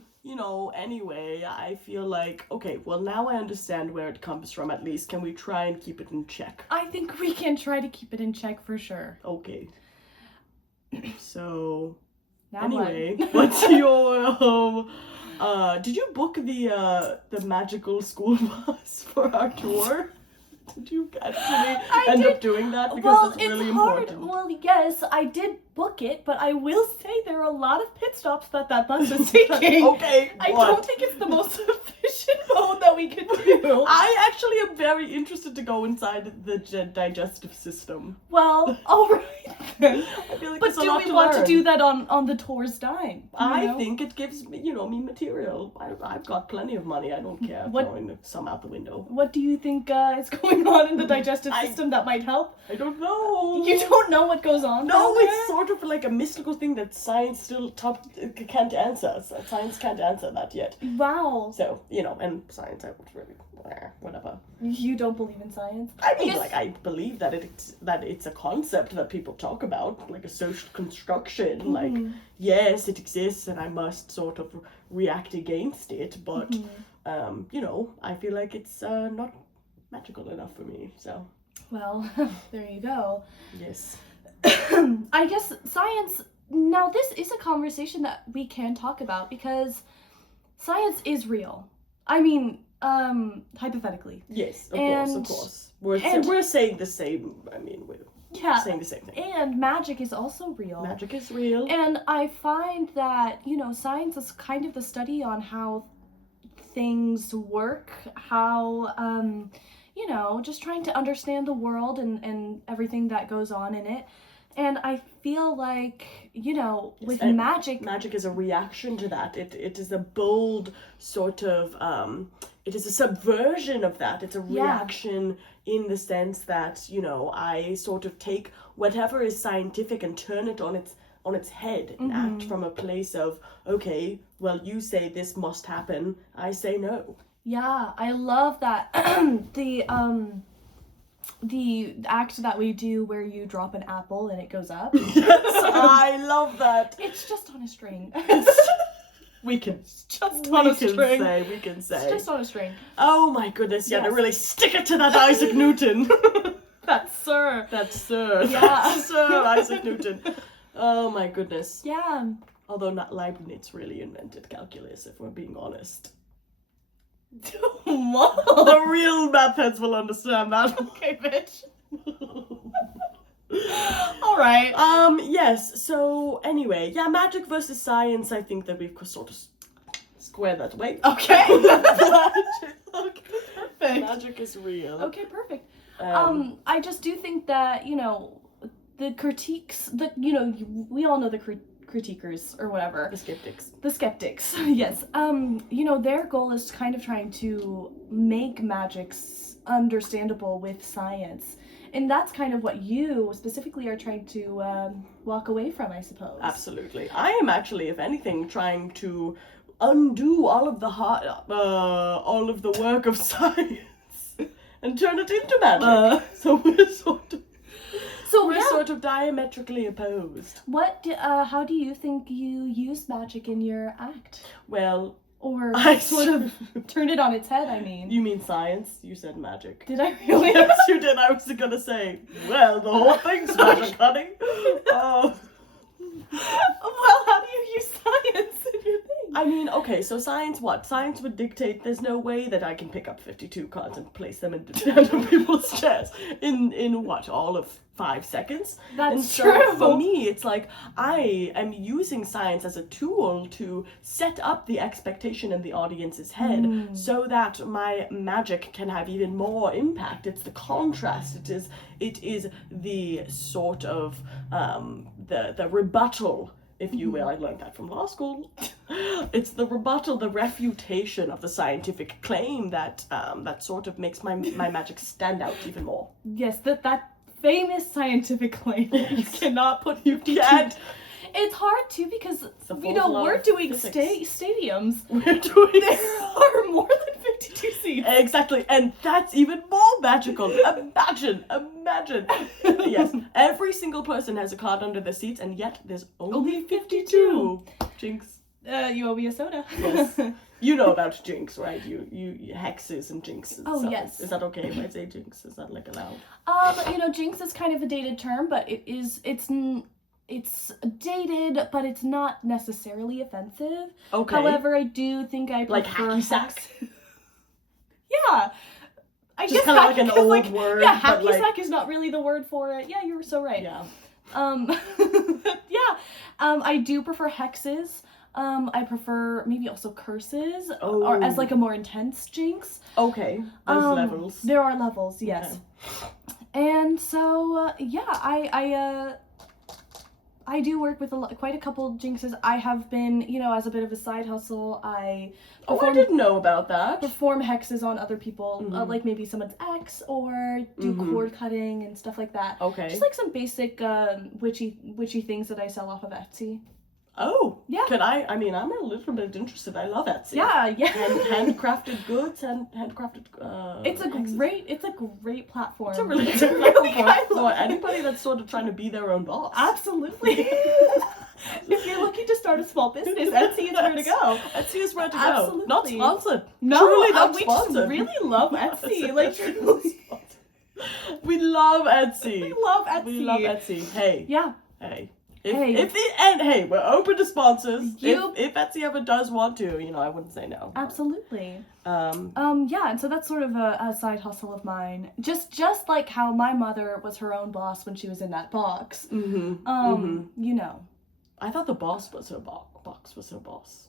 anyway, I feel like, okay, well, now I understand where it comes from, at least. Can we try and keep it in check? I think we can try to keep it in check for sure. Okay. So, now anyway, what's your, did you book the magical school bus for our tour? Did you actually end up doing that? Because it's really important. Well, yes, I did book it, but I will say there are a lot of pit stops that bus is taking. Okay, I don't think it's the most efficient mode that we could do. I actually am very interested to go inside the digestive system. Well, all right then. I feel like but do we want to do that on the tour's dime? I think it gives me, me material. I've got plenty of money. I don't care throwing some out the window. What do you think is going on in the digestive system that might help? I don't know. You don't know what goes on? No, it's sort of like a mystical thing that science still can't answer. Science can't answer that yet. Wow. So, and science, I would really, whatever. You don't believe in science? I mean, I believe that it's a concept that people talk about, like a social construction. Mm-hmm. Like, yes, it exists, and I must sort of react against it. But, I feel like it's not magical enough for me. So, well, there you go. Yes. I guess science. Now, this is a conversation that we can talk about because science is real. I mean, hypothetically. Yes, of course. We're saying the same. I mean, we're saying the same thing. And magic is also real. Magic is real. And I find that, science is kind of the study on how things work, how, just trying to understand the world and everything that goes on in it. And I feel like, with magic... Magic is a reaction to that. It is a bold sort of... it is a subversion of that. It's a reaction in the sense that, I sort of take whatever is scientific and turn it on its head and act from a place of, okay, well, you say this must happen. I say no. Yeah, I love that. The act that we do where you drop an apple and it goes up. Yes, I love that. It's just on a string. We can It's just on a string. We can say. It's just on a string. Oh my goodness, yeah, to really stick it to that Isaac Newton. That's Sir. Yeah. Sir Isaac Newton. Oh my goodness. Yeah. Although not Leibniz really invented calculus, if we're being honest. What? The real math heads will understand that. Okay, bitch. Alright. Yes, so anyway, yeah, magic versus science, I think that we've sort of squared that away. Okay. Okay, perfect. Magic is real. Okay, perfect. I just do think that, the critiques, we all know the critiquers or whatever. The skeptics, yes. Their goal is kind of trying to make magics understandable with science. And that's kind of what you specifically are trying to walk away from, I suppose. Absolutely. I am actually, if anything, trying to undo all of the work of science and turn it into magic. So we're sort of... So We're yeah, sort of diametrically opposed. how do you think you use magic in your act? Well, Or I sort of turn it on its head, I mean. you mean science? You said magic. Did I really? Yes, you did. I was gonna say, well, the whole thing's magic, honey. Oh. Well, how do you use science in your thing? I mean, okay, so science what? Science would dictate there's no way that I can pick up 52 cards and place them into random people's chairs in what, all of 5 seconds? That's And so true. for me, it's like I am using science as a tool to set up the expectation in the audience's head so that my magic can have even more impact. It's the contrast. It is the sort of the rebuttal, if you will. I learned that from law school. It's the rebuttal, the refutation of the scientific claim that that sort of makes my magic stand out even more. Yes, that famous scientific claim that you cannot put you can't. It's hard too because a false you know law we're of doing physics. stadiums. We're doing There are more than 52 seats. exactly, and that's even more magical. Imagine. Yes, every single person has a card under their seats, and yet there's only 52. Jinx. You owe me a soda. Yes. You know about jinx, right? You hexes and jinxes. Oh, so yes. Is that okay if I say jinx? Is that like allowed? You know, jinx is kind of a dated term, but it's dated, but it's not necessarily offensive. Okay. However, I do think I prefer like hacky sack. Yeah. I Just guess kind of like hacky an is old word. Yeah, but hacky like, sack is not really the word for it. Yeah, you're so right. yeah. Yeah. I do prefer hexes. I prefer maybe also curses, or as like a more intense jinx. Okay. There's levels. There are levels, yes. Okay. And so, I do work with quite a couple jinxes. I have been, you know, as a bit of a side hustle, I didn't know about that. perform hexes on other people, like maybe someone's ex, or do cord cutting and stuff like that. Okay. Just like some basic witchy things that I sell off of Etsy. Oh. Yeah. Could I mean, I'm a little bit interested. I love Etsy. Yeah. Handcrafted goods and handcrafted It's a hexes. great platform. It's a really It's good a really platform good for anybody that's sort of trying to be their own boss. Absolutely. If you're looking to start a small business, Etsy is where to go. Etsy is where to go. Absolutely. Not sponsored. No, Truly not we sponsored. just really love Etsy. Like, truly. We love Etsy. We love Etsy. We love Etsy. Hey. Yeah. Hey. Hey. Hey, we're open to sponsors. You- If Etsy ever does want to, you know, I wouldn't say no. Absolutely. Um, Yeah, and so that's sort of a side hustle of mine. Just like how my mother was her own boss when she was in that box. You know. I thought the boss was her box was her boss.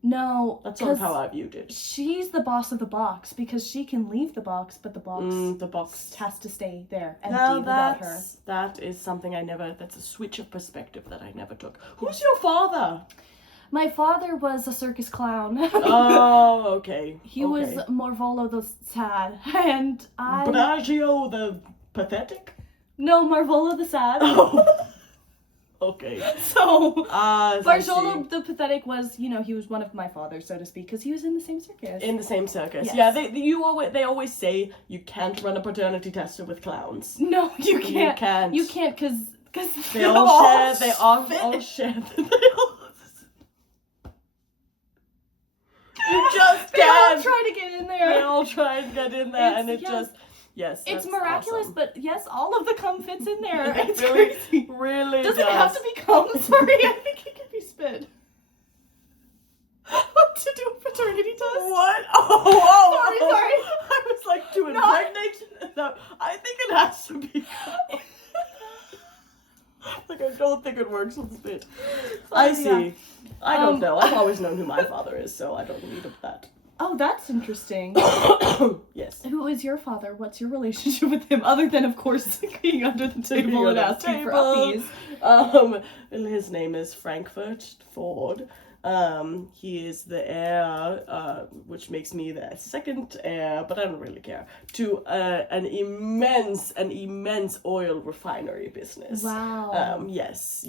No, That's sort of 'cause how I viewed it. she's the boss of the box because she can leave the box, but the box The box. has to stay there empty Now without her. that is something that's a switch of perspective that I never took. Who's your father? My father was a circus clown. Oh, okay. He was Marvolo the sad, and I... Bragio the pathetic? No, Marvolo the sad. Oh. Okay. So, I see. Marvolo the pathetic was, you know, he was one of my fathers, so to speak, because he was in the same circus. In the same circus. Yes. Yeah, they always say you can't run a paternity test with clowns. No, you can't. can't. You can't, because They all share. You just They all can't. try to get in They there. all try and get in there, and it just. Yes, It's that's miraculous, awesome. but yes, all of the cum fits in there. It It's really, crazy. really Does it have to be cum? Sorry, I think it can be spit. What to do a paternity test? What? Oh, Sorry. I was like, to No. impregnate? No, I think it has to be. Like, I don't think it works with spit. I see. yeah. I don't know. I've always known who my father is, so I don't need that. Oh, that's interesting. Yes. Who is your father? What's your relationship with him? Other than, of course, being under the table and asking for uppies. His name is Frankfurt Ford. He is the heir, which makes me the second heir, but I don't really care, to an immense oil refinery business. Wow. Yes.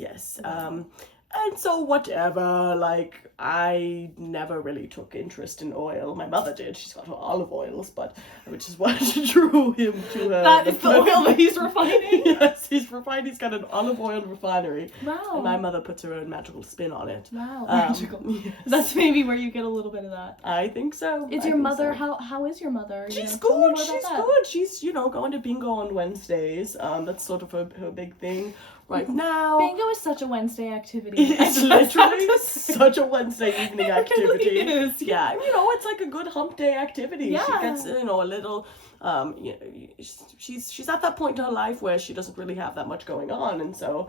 And so whatever, like, I never really took interest in oil. My mother did. She's got her olive oils, but which is what drew him to her. That is the oil that he's refining? Yes, he's refined. He's got an olive oil refinery. Wow. And my mother puts her own magical spin on it. Wow. Magical. Yes. That's maybe where you get a little bit of that. I think so. Is I your think mother, so. how is your mother? You She's know, tell me more good. about She's that. good. She's, going to bingo on Wednesdays. That's sort of her big thing right now. Bingo is such a Wednesday activity. It's literally such a Wednesday evening It activity. really is. Yeah, it's like a good hump day activity. She Yeah. gets, a little, she's at that point in her life where she doesn't really have that much going on, and so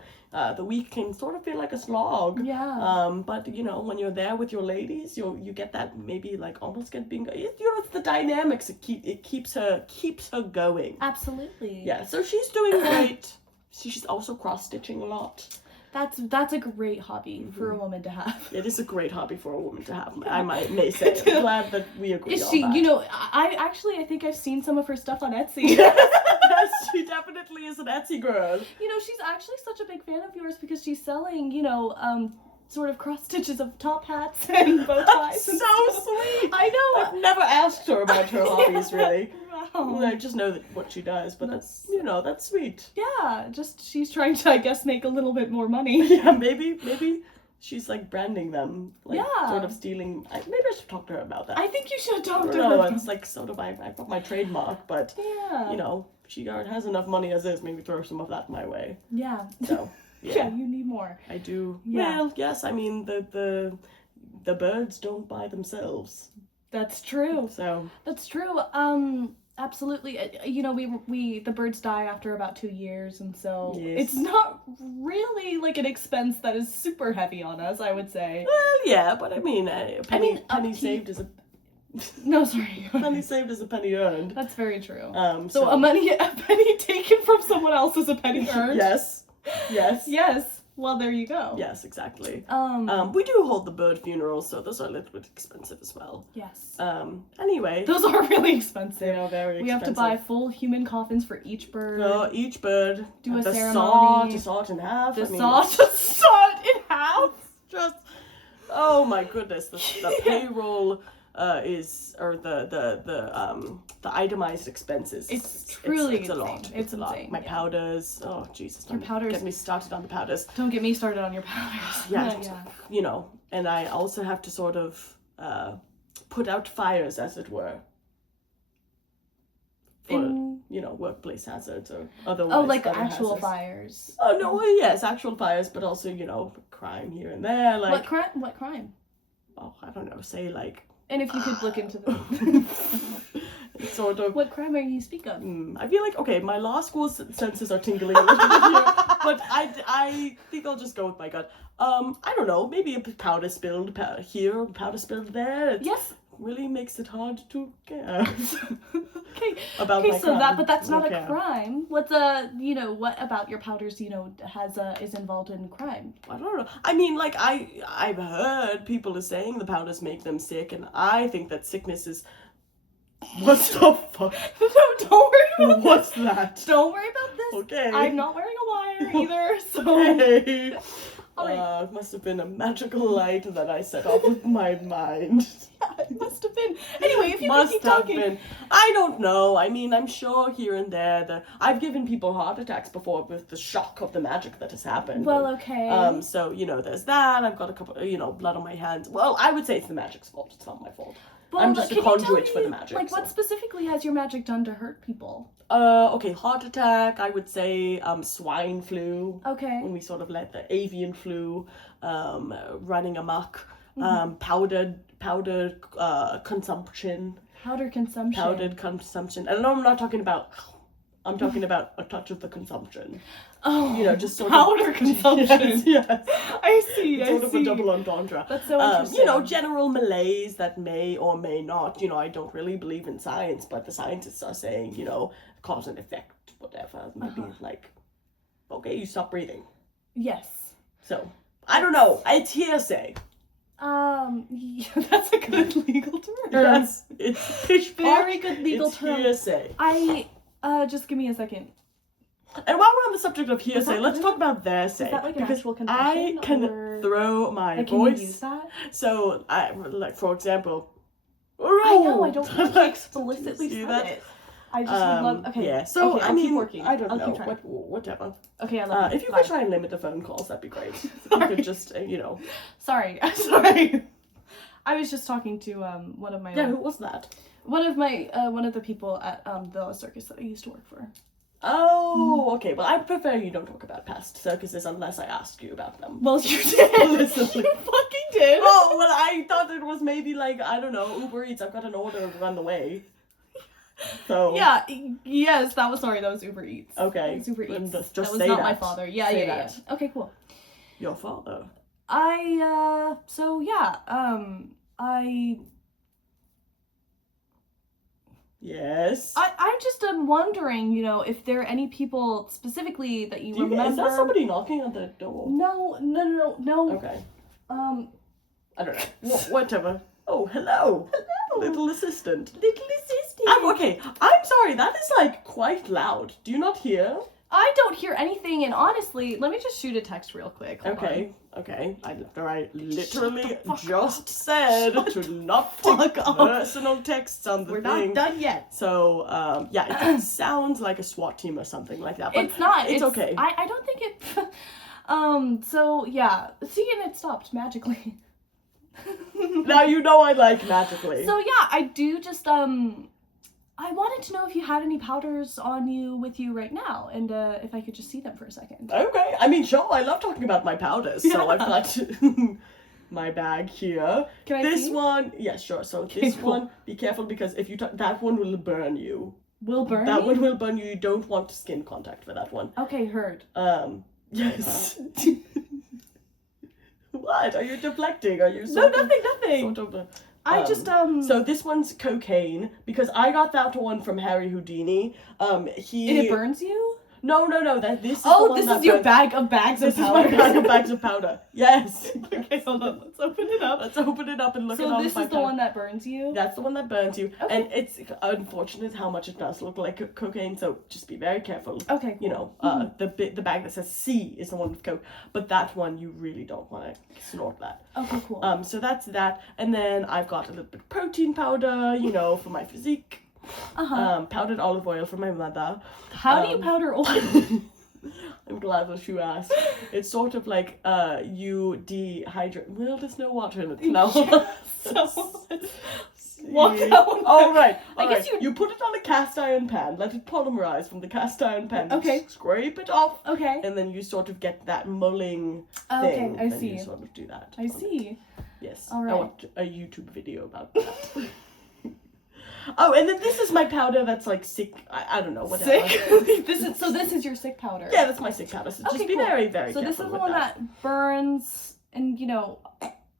the week can sort of feel like a slog. Yeah. But when you're there with your ladies, you get that maybe like almost get bingo. It's the dynamics. It keeps her going. Absolutely. Yeah, so she's doing great. She's also cross-stitching a lot. That's a great hobby for a woman to have. It is a great hobby for a woman to have. I may say. I'm glad that we agree Is on she? that. I think I've seen some of her stuff on Etsy. Yes, she definitely is an Etsy girl. She's actually such a big fan of yours because she's selling, sort of cross stitches of top hats and bow ties. So and stuff. sweet. I know. I've never asked her about her hobbies really. Wow. I just know what she does, but that's sweet. Yeah, just she's trying to, I guess, make a little bit more money. Yeah, maybe she's like branding them, like Yeah. sort of stealing. Maybe I should talk to her about that. I think you should talk to No, her. it's like sort of I've got my trademark, but Yeah. she has enough money as is. Maybe throw some of that my way. Yeah. So Yeah, you need more. I do. Yeah. Well, yes. I mean the birds don't buy themselves. That's true. So That's true. Absolutely. The birds die after about 2 years, and so Yes. it's not really like an expense that is super heavy on us, I would say. well, yeah, but I mean, a penny upkeep- saved is a No, sorry. penny saved is a penny earned. That's very true. So a penny taken from someone else is a penny earned. yes. Yes. Well, there you go. Yes, exactly. Um. We do hold the bird funerals, so those are a little bit expensive as well. Yes. Anyway, Those are really they expensive. are very We have expensive. to buy full human coffins for each bird. Each bird. Do a the ceremony. saw it in half. The I mean, saw it in half. it's just, oh my goodness, the payroll the itemized expenses. It's truly it's a lot. insane. It's a lot. insane, My yeah. powders. Oh Jesus! Your powders. Get me started on the powders. Don't get me started on your powders. Yeah. And I also have to sort of put out fires, as it were. For workplace hazards or otherwise. Oh, like other actual hazards. fires. Oh no! Well, yes, actual fires, but also crime here and there. Like What crime? What crime? oh, I don't know. Say like. And if you could look into the It's sort of. what crime are you speak of? I feel like okay, my law school senses are tingling a little bit here, but I think I'll just go with my gut. I don't know, maybe a powder spilled here, powder spilled there. It Yes. really makes it hard to care Okay. about Okay, my so crime. but that's not Okay. a crime. What about your powders? Is involved in crime? I don't know. I mean, like I've heard people are saying the powders make them sick, and I think that sickness is. What the fuck? No, don't worry about What's this. that? Don't worry about this. Okay. I'm not wearing a wire either, so. Hey. Alright. It must have been a magical light that I set off with my mind. Yeah, it must have been. Anyway, if you can Must keep have talking. been. I don't know. I mean, I'm sure here and there that I've given people heart attacks before with the shock of the magic that has happened. Well, And, okay. so there's that. I've got a couple, blood on my hands. Well, I would say it's the magic's fault. It's not my fault. Well, I'm just a can you tell conduit for me, the magic. Like, what so. specifically has your magic done to hurt people? Okay, heart attack. I would say swine flu. Okay. When we sort of let the avian flu running amok, Mm-hmm. powdered consumption, Powdered consumption. and I'm not talking about. I'm talking about a touch of the consumption. Oh, Just sort powder of consumption. Yes. I see. Sort I of see. a double entendre. That's so interesting. General malaise that may or may not. I don't really believe in science, but the scientists are saying, cause and effect, whatever. Maybe like, okay, you stop breathing. Yes. So I don't know. It's hearsay. Yeah, that's a good legal term. Yes, it's pitch Very good legal it's term. hearsay. Just give me a second. And while we're on the subject of hearsay, that- let's talk about their say. Is that like an because actual I confession? can or... throw my like, can you voice. use that? So, like for example, I know, I don't think I Like, explicitly do you see said that? it. I just would love. Okay. Yeah. So okay, I I'll keep mean, working. I don't I'll know. keep trying. Whatever. Okay, I love If you could try and limit the phone calls, that'd be great. If you could just, Sorry, I'm sorry. I was just talking to one of my Yeah, who was that? one of the people at the circus that I used to work for. Oh, okay. Well, I prefer you don't talk about past circuses unless I ask you about them. Well, you did. Listen. You fucking did. Oh, well, I thought it was maybe like, I don't know, Uber Eats. I've got an order on the way. So. Yeah. Yes, that was Uber Eats. Okay. It was Uber then Eats. just that was say not that. my father. Yeah, Say yeah, that. yeah. Okay, cool. Your father. So yeah, Yes. I'm just wondering, if there are any people specifically that you remember. Is that somebody knocking on the door? No. Okay. I don't know. Whatever. Oh, hello. Little assistant. Okay, I'm sorry, that is like quite loud. Do you not hear? I don't hear anything, and honestly, let me just shoot a text real quick. Hold Okay. I literally fuck just said to not fuck take up. personal texts on the We're thing. not done yet. So, yeah, it sounds like a SWAT team or something like that. But It's not. It's okay. I don't think it. So yeah. See, and it stopped magically. Now you know I like magically. So yeah, I do just I wanted to know if you had any powders on you with you right now, and if I could just see them for a second. Okay, I mean, sure, I love talking about my powders, so I've got my bag here. Can I This see? one, yeah, sure, so Okay, this cool. one, be careful, because if you that one will burn you. Will burn That me? one will burn you, you don't want skin contact for that one. Okay, heard. Yes. What? Are you deflecting? Are you No, sort of- nothing. Sort of I just So this one's cocaine, because I got that one from Harry Houdini. And it burns you? No, this is the one This that is your burns. bag of bags This of is powder. my bag of bags of powder. Yes. Okay, hold on. Let's open it up. Let's open it up and look at all So this my is the powder. one that burns you? That's the one that burns you, Okay. and it's unfortunate how much it does look like cocaine. So just be very careful. Okay, cool. You know, the bag that says C is the one with coke, but that one you really don't want to snort that. Okay, cool. So that's that, and then I've got a little bit of protein powder, for my physique. Powdered olive oil from my mother. How do you powder oil? I'm glad that you asked. It's sort of like you dehydrate. Well, there's no water in it now. So, walk out. All right. I guess you put it on a cast iron pan. Let it polymerize from the cast iron pan. Okay. Scrape it off. Okay. And then you sort of get that mulling Okay, thing. I then see. You sort of do that. I see. Yes. All I right. watched a YouTube video about that. Oh, and then this is my powder that's like sick. I don't know. Whatever. Sick? This is your sick powder. Yeah, that's my sick powder. So Okay, just be cool. very, very So careful this is the with one that. that burns, and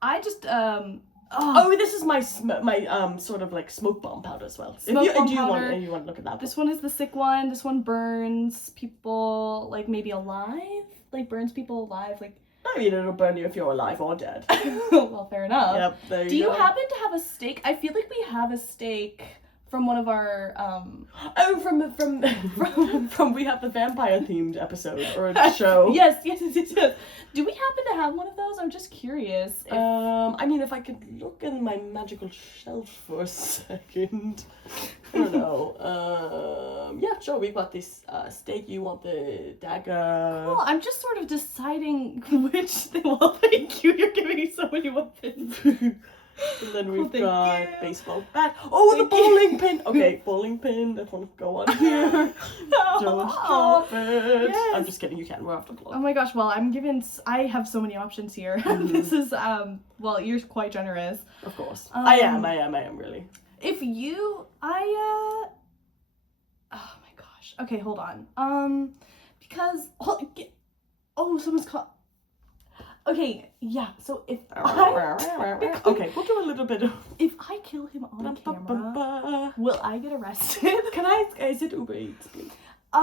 I just Oh, this is my sort of like smoke bomb powder as well. Smoke If bomb you powder. want to look at that. This one is the sick one. This one burns people like maybe alive, like burns people alive, like. I mean, it'll burn you if you're alive or dead. Well, fair enough. Yep, there you Do you go. happen to have a steak? I feel like we have a steak from one of our Oh, from we have the vampire themed episode or a show. Yes. Do we happen to have one of those? I'm just curious. If... I mean, if I could look in my magical shelf for a second. I don't know. Yeah, sure. We've got this steak. You want the dagger? Well, I'm just sort of deciding which thing. Well, thank you. You're giving me so many weapons. And then Cool, we've thank got you. baseball bat. Oh, the Thank you. bowling pin. Okay, bowling pin. That one go on here. Don't drop it. Yes. I'm just kidding. You can. We're off the clock. Oh my gosh. Well, I have so many options here. Mhm. This is well, you're quite generous. Of course. Um, I am really. If you, oh my gosh. Okay, hold on. Because someone's called. Okay, yeah. So if Okay, we'll do a little bit of. if I kill him on camera, will I get arrested? Can I? Is it Uber Eats, please? Yeah,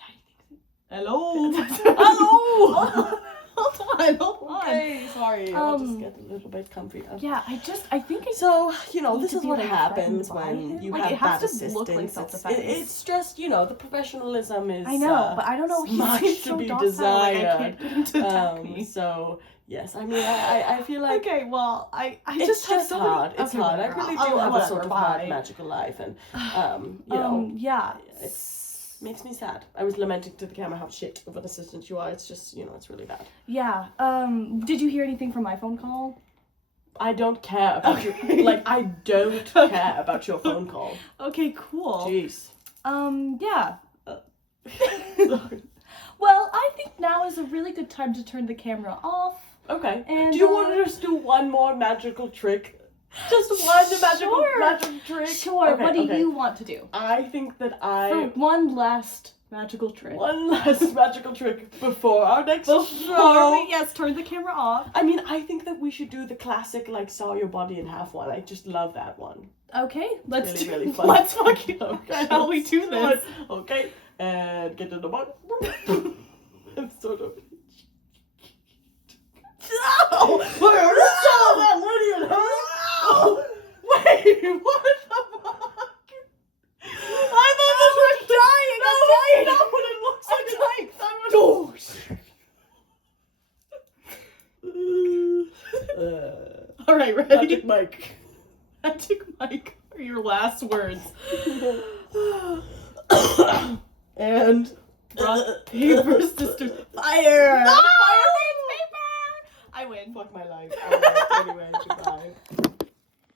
I think Hello. so. Hello. Hold on. Okay, sorry. I'll just get a little bit comfier. Yeah, I think I So, you know, need this to is be, what like, happens threatened by when him. you Like, have it has bad to look like assistants. self-defense. It's just, you know, the professionalism is I know, but I don't know. He much seems to so be docile. Like, I desired. can't get him to attack me. So, yes, I mean, I feel like Okay, well, I it's just have just so hard. many... It's okay, hard. I whatever. really do I'll- have a whatever, sort of hard bye. magical life, and, you know, Yeah. makes me sad. I was lamenting to the camera how shit of an assistant you are. It's just, you know, it's really bad. Yeah. Did you hear anything from my phone call? I don't care about Okay. your, like, I don't care about your phone call. Okay, cool. Jeez. Yeah. Sorry. Well, I think now is a really good time to turn the camera off. Okay. And, do you want to just do one more magical trick? Just one Sure. magic trick? Sure, Okay, what do okay. you want to do? I think that For one last magical trick. one last magical trick before our next Before show. we, yes, turn the camera off. I mean, I think that we should do the classic, like, saw your body in half one. I just love that one. Okay, let's Really, do really fun. Let's fucking Okay, shall we do let's this? Okay, and get in the box. And sort of. No! Wait, I saw that video, huh? Wait, what the fuck? I thought this was dying! No, I'm dying! that's not what it looks like. Alright, ready? Magic Mike. Magic Mike are your last words. And Rock, paper, scissors, fire! No! Fire, paper! I win. Fuck my life. Alright, anyway, goodbye.